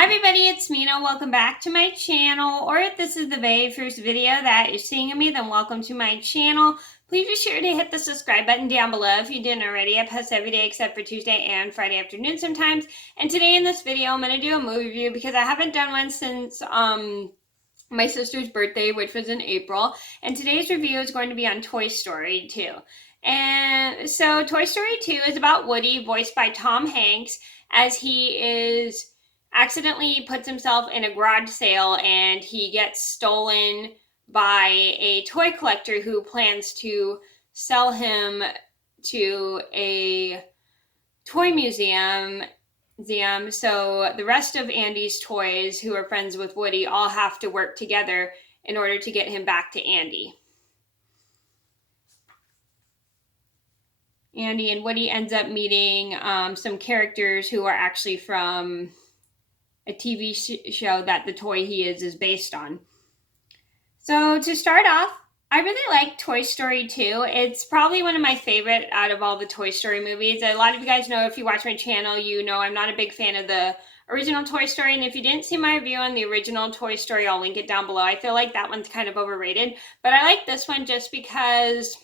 Hi everybody, it's Mena. Welcome back to my channel, or if this is the very first video that you're seeing of me, then welcome to my channel. Please be sure to hit the subscribe button down below if you didn't already. I post every day except for Tuesday and Friday afternoon sometimes. And today in this video, I'm going to do a movie review because I haven't done one since my sister's birthday, which was in April. And today's review is going to be on Toy Story 2. And so Toy Story 2 is about Woody, voiced by Tom Hanks, as he accidentally puts himself in a garage sale and he gets stolen by a toy collector who plans to sell him to a toy museum. So the rest of Andy's toys, who are friends with Woody, all have to work together in order to get him back to Andy. Andy and Woody ends up meeting some characters who are actually from a TV show that the toy he is based on. So to start off, I really like Toy Story 2. It's probably one of my favorite out of all the Toy Story movies. A lot of you guys know, if you watch my channel, you know I'm not a big fan of the original Toy Story. And if you didn't see my review on the original Toy Story, I'll link it down below. I feel like that one's kind of overrated. But I like this one just because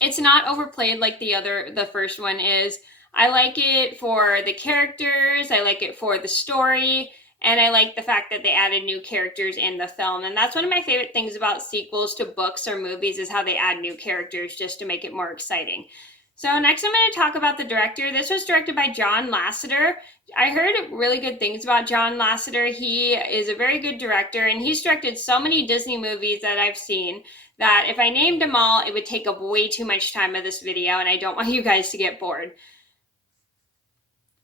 it's not overplayed like the first one is. I like it for the characters, I like it for the story, and I like the fact that they added new characters in the film. And that's one of my favorite things about sequels to books or movies, is how they add new characters just to make it more exciting. So next I'm going to talk about the director. This was directed by John Lasseter. I heard really good things about John Lasseter. He is a very good director, and he's directed so many Disney movies that I've seen that if I named them all, it would take up way too much time of this video, and I don't want you guys to get bored.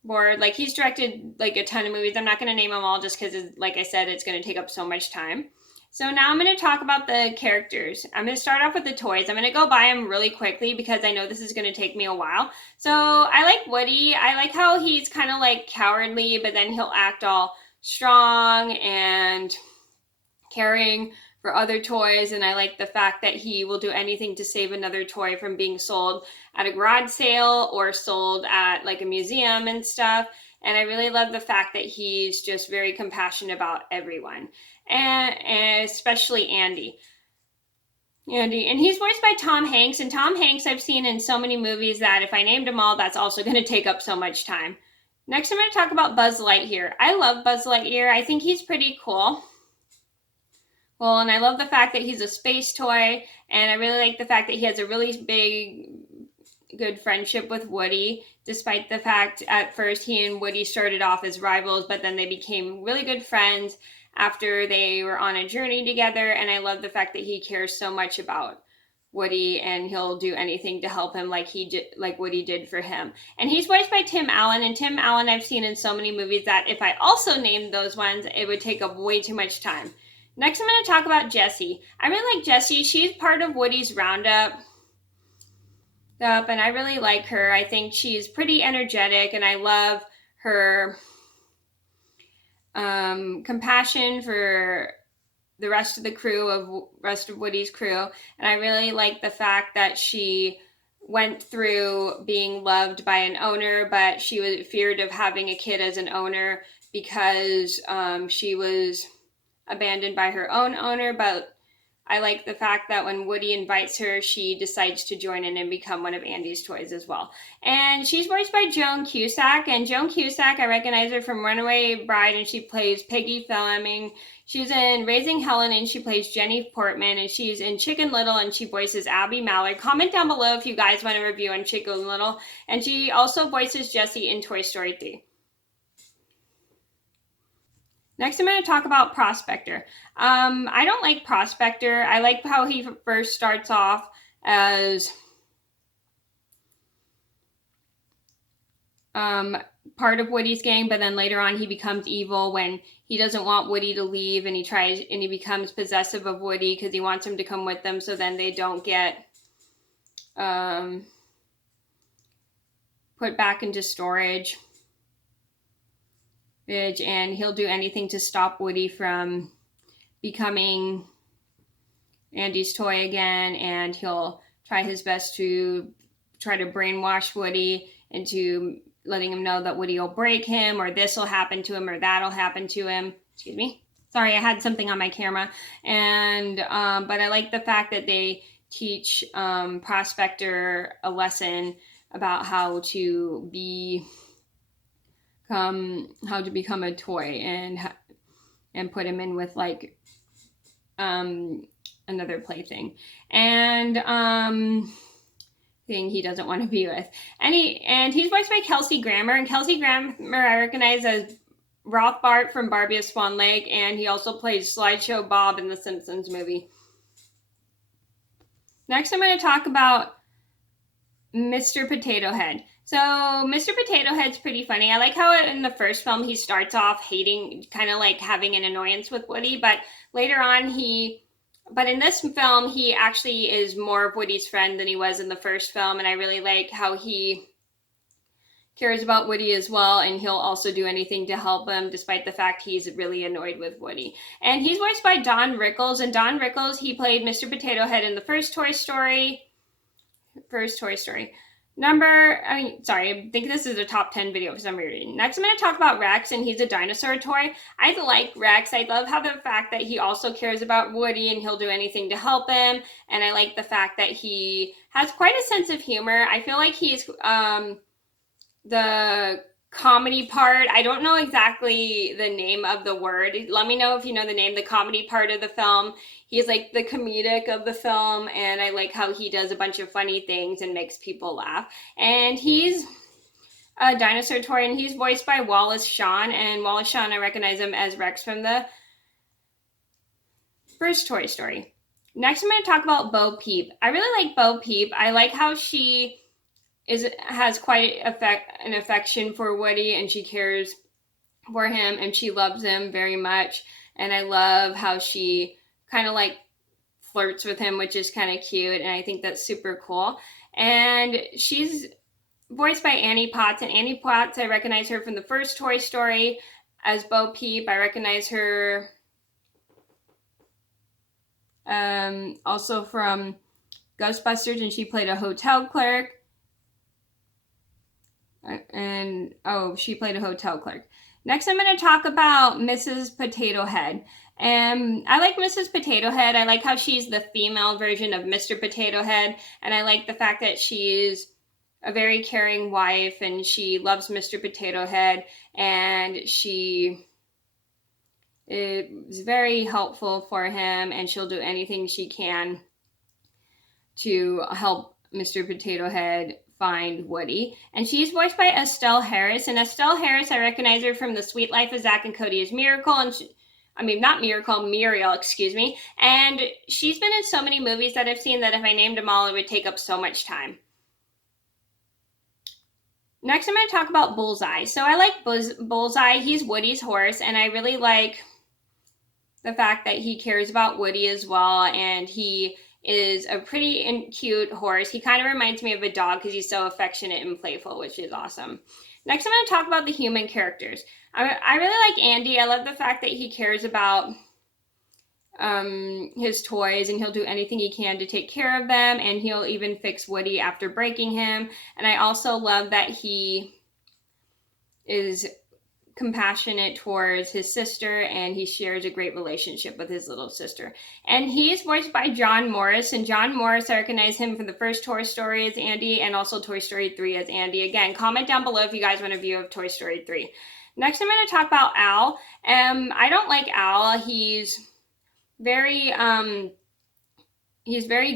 Like, he's directed like a ton of movies. I'm not going to name them all just because, like I said, it's going to take up so much time. So now I'm going to talk about the characters. I'm going to start off with the toys. I'm going to go by them really quickly because I know this is going to take me a while. So I like Woody. I like how he's kind of like cowardly, but then he'll act all strong and caring for other toys, and I like the fact that he will do anything to save another toy from being sold at a garage sale or sold at like a museum and stuff. And I really love the fact that he's just very compassionate about everyone, and especially Andy. And he's voiced by Tom Hanks, and Tom Hanks I've seen in so many movies that if I named them all, that's also going to take up so much time. Next, I'm going to talk about Buzz Lightyear. I love Buzz Lightyear. I think he's pretty cool. Well, and I love the fact that he's a space toy, and I really like the fact that he has a really good friendship with Woody, despite the fact at first he and Woody started off as rivals, but then they became really good friends after they were on a journey together. And I love the fact that he cares so much about Woody, and he'll do anything to help him like Woody did for him. And he's voiced by Tim Allen, and Tim Allen I've seen in so many movies that if I also named those ones, it would take up way too much time. Next, I'm going to talk about Jessie. I really like Jessie. She's part of Woody's roundup, and I really like her. I think she's pretty energetic, and I love her compassion for the rest of Woody's crew. And I really like the fact that she went through being loved by an owner, but she was feared of having a kid as an owner because she was abandoned by her own owner. But I like the fact that when Woody invites her, she decides to join in and become one of Andy's toys as well. And she's voiced by Joan Cusack, and Joan Cusack, I recognize her from Runaway Bride, and she plays Peggy Fleming. She's in Raising Helen, and she plays Jenny Portman, and she's in Chicken Little, and she voices Abby Mallard. Comment down below if you guys want a review on Chicken Little. And she also voices Jessie in Toy Story 3. Next, I'm going to talk about Prospector. I don't like Prospector. I like how he first starts off as part of Woody's gang, but then later on he becomes evil when he doesn't want Woody to leave, and he becomes possessive of Woody because he wants him to come with them, so then they don't get put back into storage. And he'll do anything to stop Woody from becoming Andy's toy again, and he'll try his best to try to brainwash Woody into letting him know that Woody will break him, or this will happen to him, or that'll happen to him. Excuse me. Sorry, I had something on my camera. And but I like the fact that they teach Prospector a lesson about how to become a toy, and put him in with like another plaything, and thing he doesn't want to be with. And he's voiced by Kelsey Grammer, and Kelsey Grammer I recognize as Rothbart from Barbie of Swan Lake, and he also played Slideshow Bob in the Simpsons movie. Next, I'm going to talk about Mr. Potato Head. So Mr. Potato Head's pretty funny. I like how in the first film he starts off hating, kind of like having an annoyance with Woody, but later on but in this film he actually is more of Woody's friend than he was in the first film, and I really like how he cares about Woody as well, and he'll also do anything to help him despite the fact he's really annoyed with Woody. And he's voiced by Don Rickles, and Don Rickles, he played Mr. Potato Head in the first Toy Story. I think this is a top 10 video for some reason. Next, I'm going to talk about Rex, and he's a dinosaur toy. I like Rex. I love how the fact that he also cares about Woody, and he'll do anything to help him. And I like the fact that he has quite a sense of humor. I feel like he's the comedy part. I don't know exactly the name of the word. Let me know if you know the name. The comedy part of the film. He's like the comedic of the film, and I like how he does a bunch of funny things and makes people laugh. And he's a dinosaur toy, and he's voiced by Wallace Shawn. And Wallace Shawn, I recognize him as Rex from the first Toy Story. Next, I'm going to talk about Bo Peep. I really like Bo Peep. I like how she has quite an affection for Woody, and she cares for him, and she loves him very much. And I love how she kind of like flirts with him, which is kind of cute, and I think that's super cool. And she's voiced by Annie Potts, and Annie Potts, I recognize her from the first Toy Story as Bo Peep. I recognize her also from Ghostbusters, and she played a hotel clerk. She played a hotel clerk. Next, I'm going to talk about Mrs. Potato Head. And I like Mrs. Potato Head. I like how she's the female version of Mr. Potato Head. And I like the fact that she's a very caring wife, and she loves Mr. Potato Head. And she is very helpful for him, and she'll do anything she can to help Mr. Potato Head find Woody. And she's voiced by Estelle Harris, and Estelle Harris, I recognize her from The Sweet Life of Zack and Cody as Miracle, and Muriel, excuse me. And she's been in so many movies that I've seen that if I named them all, it would take up so much time. Next, I'm going to talk about Bullseye. So I like Bullseye. He's Woody's horse, and I really like the fact that he cares about Woody as well, and he is a pretty and cute horse. He kind of reminds me of a dog because he's so affectionate and playful, which is awesome. Next, I'm going to talk about the human characters. I really like Andy. I love the fact that he cares about his toys, and he'll do anything he can to take care of them, and he'll even fix Woody after breaking him. And I also love that he is compassionate towards his sister, and he shares a great relationship with his little sister. And he's voiced by John Morris, and John Morris, I recognize him from the first Toy Story as Andy, and also Toy Story 3 as Andy. Again, comment down below if you guys want a view of Toy Story 3. Next, I'm going to talk about Al. I don't like Al. He's very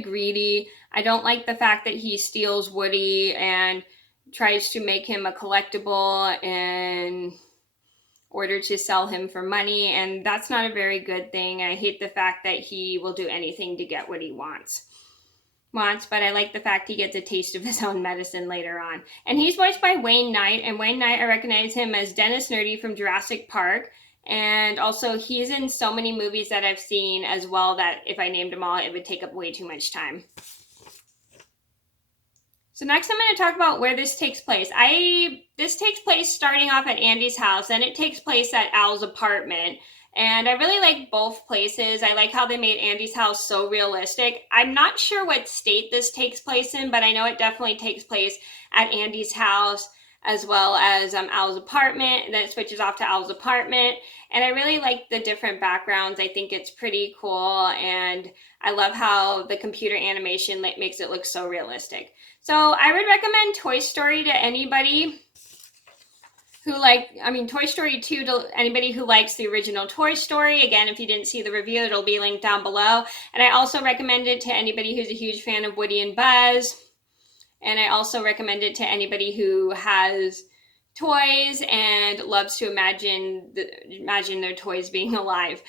greedy. I don't like the fact that he steals Woody and tries to make him a collectible in order to sell him for money, and that's not a very good thing. I hate the fact that he will do anything to get what he wants, but I like the fact he gets a taste of his own medicine later on. And he's voiced by Wayne Knight, and Wayne Knight, I recognize him as Dennis Nerdy from Jurassic Park, and also he's in so many movies that I've seen as well that if I named them all, it would take up way too much time. So next I'm going to talk about where this takes place. This takes place starting off at Andy's house, and it takes place at Al's apartment. And I really like both places. I like how they made Andy's house so realistic. I'm not sure what state this takes place in, but I know it definitely takes place at Andy's house. as well as Al's apartment, and then it switches off to Al's apartment. And I really like the different backgrounds. I think it's pretty cool, and I love how the computer animation makes it look so realistic. So I would recommend Toy Story to anybody who Toy Story 2 to anybody who likes the original Toy Story. Again, if you didn't see the review, it'll be linked down below. And I also recommend it to anybody who's a huge fan of Woody and Buzz. And I also recommend it to anybody who has toys and loves to imagine their toys being alive.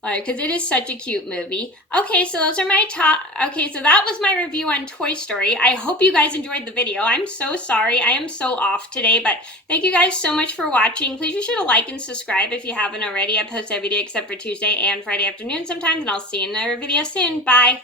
Because it is such a cute movie. Okay, so those are my top. Okay, so that was my review on Toy Story. I hope you guys enjoyed the video. I'm so sorry. I am so off today, but thank you guys so much for watching. Please be sure to like and subscribe if you haven't already. I post every day except for Tuesday and Friday afternoon sometimes, and I'll see you in another video soon. Bye.